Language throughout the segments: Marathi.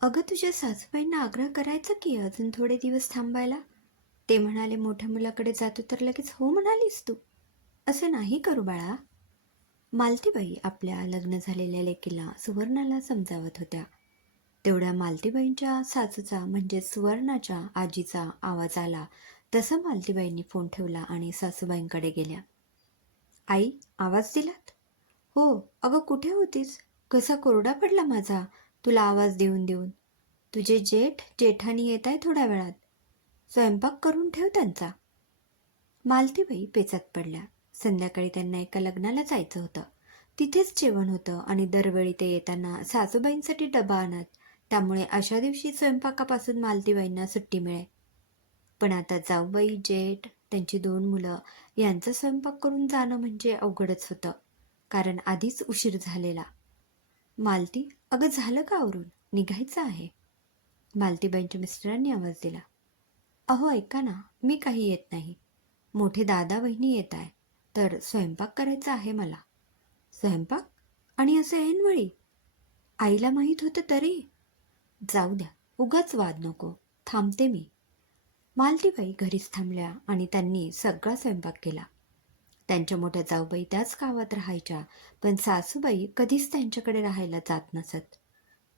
अगं तुझ्या सासूबाईंना आग्रह करायचा की अजून थोडे दिवस थांबायला? ते म्हणाले मोठ्या मुलाकडे जातो तर लगेच हो म्हणालीस तू. असं नाही करू बाळा. मालतीबाई आपल्या लग्न झालेल्या लेकीला सुवर्णाला समजावत होत्या. तेवढ्या मालतीबाईंच्या सासूचा म्हणजे सुवर्णाच्या आजीचा आवाज आला. तसं मालतीबाईंनी फोन ठेवला आणि सासूबाईंकडे गेल्या. आई आवाज दिलात? हो. अगं कुठे होतीस? कसा कोरडा पडला माझा? तुला आवाज देऊन देऊन. तुझे जेठ जेठानी येत आहे थोड्या वेळात. स्वयंपाक करून ठेव त्यांचा. मालतीबाई पेचात पडल्या. संध्याकाळी त्यांना एका लग्नाला जायचं होतं. तिथेच जेवण होतं आणि दरवेळी ते येताना सासूबाईंसाठी डबा आणत त्यामुळे अशा दिवशी स्वयंपाकापासून मालतीबाईंना सुट्टी मिळे. पण आता जाऊबाई जेठ त्यांची दोन मुलं यांचा स्वयंपाक करून जाणं म्हणजे अवघडच होतं. कारण आधीच उशीर झालेला. मालती अगं झालं का आवरून? निघायचं आहे. मालतीबाईंच्या मिस्टरांनी आवाज दिला. अहो ऐका ना मी काही येत नाही. मोठे दादा बहिणी येत आहे. तर स्वयंपाक करायचा आहे मला. स्वयंपाक? आणि असं ऐनवळी? आईला माहीत होतं तरी? जाऊ द्या उगाच वाद नको. थांबते मी. मालतीबाई घरीच थांबल्या आणि त्यांनी सगळा स्वयंपाक केला. त्यांच्या मोठ्या जाऊबाई त्याच गावात राहायच्या पण सासूबाई कधीच त्यांच्याकडे राहायला जात नसत.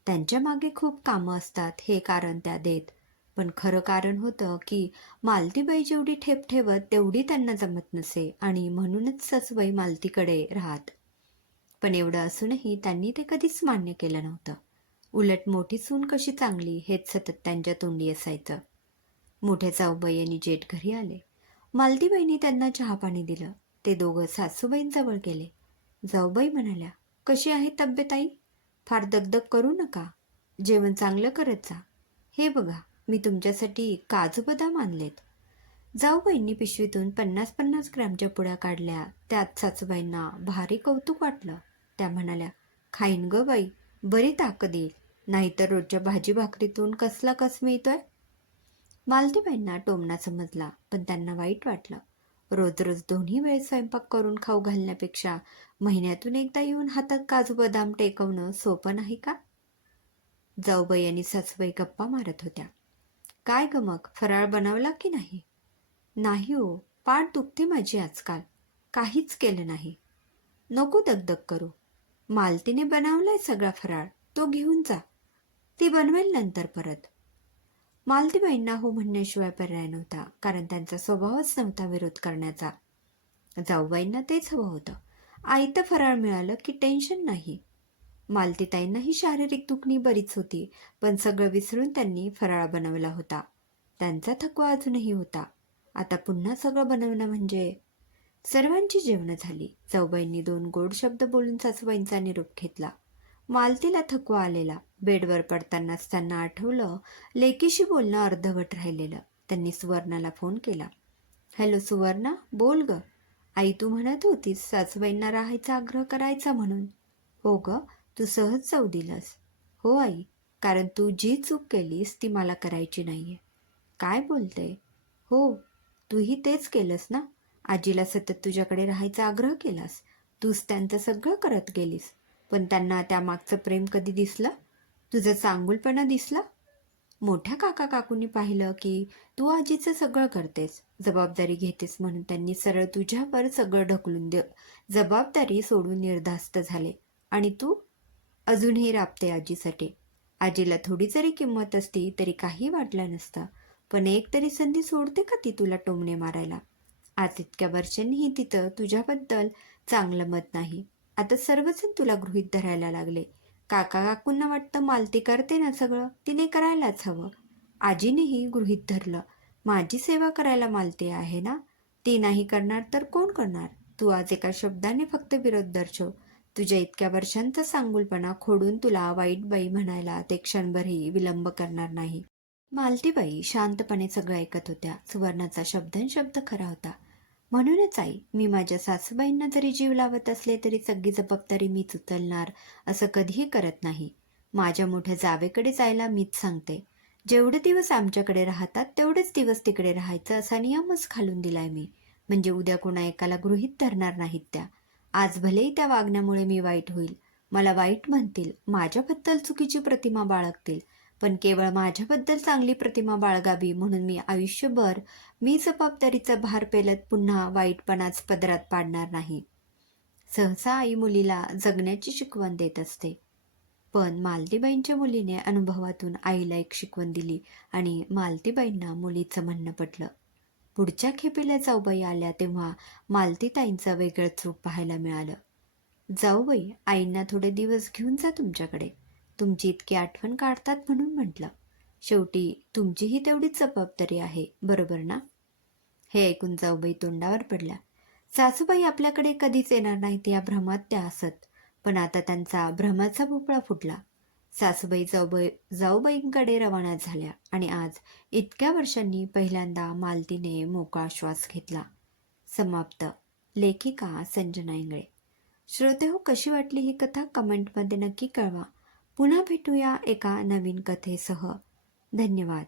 त्यांच्या मागे खूप कामं असतात हे कारण त्या देत. पण खरं कारण होतं की मालतीबाई जेवढी ठेप ठेवत तेवढी त्यांना जमत नसे आणि म्हणूनच सासूबाई मालतीकडे राहत. पण एवढं असूनही त्यांनी ते कधीच मान्य केलं नव्हतं. उलट मोठी सून कशी चांगली हेच सतत त्यांच्या तोंडी असायचं. मोठ्या जाऊबाई आणि जेठ घरी आले. मालतीबाईंनी त्यांना चहापाणी दिलं. ते दोघं सासूबाईंजवळ गेले. जाऊबाई म्हणाल्या कशी आहे तब्येत आई? फार दगदग करू नका. जेवण चांगलं करत जा. हे बघा मी तुमच्यासाठी काजू बदाम आणलेत. जाऊबाईंनी पिशवीतून पन्नास पन्नास ग्रॅमच्या पुड्या काढल्या. त्यात सासूबाईंना भारी कौतुक वाटलं. त्या म्हणाल्या खाईन ग बाई बरी ताकद येईल. नाहीतर रोजच्या भाजी भाकरीतून कसला कस मिळतोय? मालतीबाईंना टोमणा समजला पण त्यांना वाईट वाटलं. रोज रोज दोन्ही वेळ स्वयंपाक करून खाऊ घालण्यापेक्षा महिन्यातून एकदा येऊन हातात काजू बदाम टेकवणं सोपं नाही का? जाऊबाई आणि सासूबाई गप्पा मारत होत्या. काय ग मग फराळ बनवला की नाही? नाही हो पाठ दुखते माझी आजकाल. काहीच केलं नाही. नको दगदग करू. मालतीने बनवलाय सगळा फराळ. तो घेऊन जा. ती बनवेल नंतर परत. मालतीबाईंना हो म्हणण्याशिवाय पर्याय नव्हता कारण त्यांचा स्वभावच नव्हता विरोध करण्याचा. जाऊबाईंना तेच हवं होतं. आयतं फराळ मिळालं की टेन्शन नाही. मालतीताईंनाही शारीरिक दुखणी बरीच होती पण सगळं विसरून त्यांनी फराळ बनवला होता. त्यांचा थकवा अजूनही होता. आता पुन्हा सगळं बनवणं म्हणजे? सर्वांची जेवणं झाली. जाऊबाईंनी दोन गोड शब्द बोलून सासूबाईंचा निरोप घेतला. मालतीला थकवा आलेला. बेडवर पडतानाच त्यांना आठवलं लेकीशी बोलणं अर्धवट राहिलेलं. त्यांनी सुवर्णाला फोन केला. हॅलो सुवर्णा बोल ग. आई तू म्हणत होतीस सासूबाईंना राहायचा आग्रह करायचा म्हणून. हो ग तू सहज जाऊ दिलंस. हो आई कारण तू जी चूक केलीस ती मला करायची नाहीये. काय बोलते? हो तूही तेच केलंस ना. आजीला सतत तुझ्याकडे राहायचा आग्रह केलास. तूच त्यांचं सगळं करत गेलीस. पण त्यांना त्यामागचं प्रेम कधी दिसलं? तुझं चांगुलपणा दिसला? मोठ्या काका काकूंनी पाहिलं की तू आजीचं सगळं करतेस जबाबदारी घेतेस म्हणून त्यांनी सरळ तुझ्यावर सगळं ढकलून दे जबाबदारी सोडून निर्धास्त झाले. आणि तू? अजूनही राबते आजीसाठी. आजीला थोडी जरी किंमत असती तरी काही वाटलं नसतं. पण एक तरी संधी सोडते का ती तुला टोमणे मारायला? आज इतक्या वर्षांनीही तिथं तुझ्याबद्दल चांगलं मत नाही. आता सर्वजण तुला गृहीत धरायला लागले. काका काकूंना वाटतं मालती करते ना सगळं. तिने करायलाच हवं. आजीनेही गृहीत धरलं. माझी सेवा करायला मालती आहे ना? ती नाही करणार तर कोण करणार? तू आज एका शब्दाने फक्त विरोध दर्शव. तुझ्या इतक्या वर्षांचा सांगुलपणा खोडून तुला वाईट बाई म्हणायला ते क्षणभरही विलंब करणार नाही. मालतीबाई शांतपणे सगळं ऐकत होत्या. सुवर्णाचा शब्दन शब्द खरा होता. म्हणूनच आई मी माझ्या सासूबाईंना जरी जीव लावत असले तरी सगळी जबाबदारी मीच उचलणार असं कधीही करत नाही. माझ्या मोठ्या जावेकडे जायला मीच सांगते. जेवढे दिवस आमच्याकडे राहतात तेवढेच दिवस तिकडे राहायचं असा नियमच घालून दिलाय मी. म्हणजे उद्या कोणा एकाला गृहीत धरणार नाहीत त्या. आज भलेही त्या वागण्यामुळे मी वाईट होईल. मला वाईट म्हणतील माझ्याबद्दल चुकीची प्रतिमा बाळगतील. पण केवळ माझ्याबद्दल चांगली प्रतिमा बाळगावी म्हणून मी आयुष्यभर मी जबाबदारीचा भार पेलत पुन्हा वाईटपणाच पदरात पाडणार नाही. सहसा आई मुलीला जगण्याची शिकवण देत असते. पण मालतीबाईंच्या मुलीने अनुभवातून आईला एक शिकवण दिली आणि मालतीबाईंना मुलीचं म्हणणं पटलं. पुढच्या खेपेला जाऊबाई आल्या तेव्हा मालतीताईंचं वेगळंच रूप पाहायला मिळालं. जाऊबाई आईंना थोडे दिवस घेऊन जा तुमच्याकडे. तुमची इतकी आठवण काढतात म्हणून म्हटलं. शेवटी तुमचीही तेवढीच जबाबदारी आहे बरोबर ना? हे ऐकून जाऊबाई तोंडावर पडल्या. सासूबाई आपल्याकडे कधीच येणार नाहीत या भ्रमात त्या असत पण आता त्यांचा भ्रमाचा भोपळा फुटला. सासूबाई जाऊबाई जाऊबाईंकडे रवाना झाल्या आणि आज इतक्या वर्षांनी पहिल्यांदा मालतीने मोकळा श्वास घेतला. समाप्त. लेखिका संजना इंगळे. श्रोते हो कशी वाटली ही कथा? कमेंटमध्ये नक्की कळवा. पुन्हा भेटूया एका नवीन कथेसह. धन्यवाद.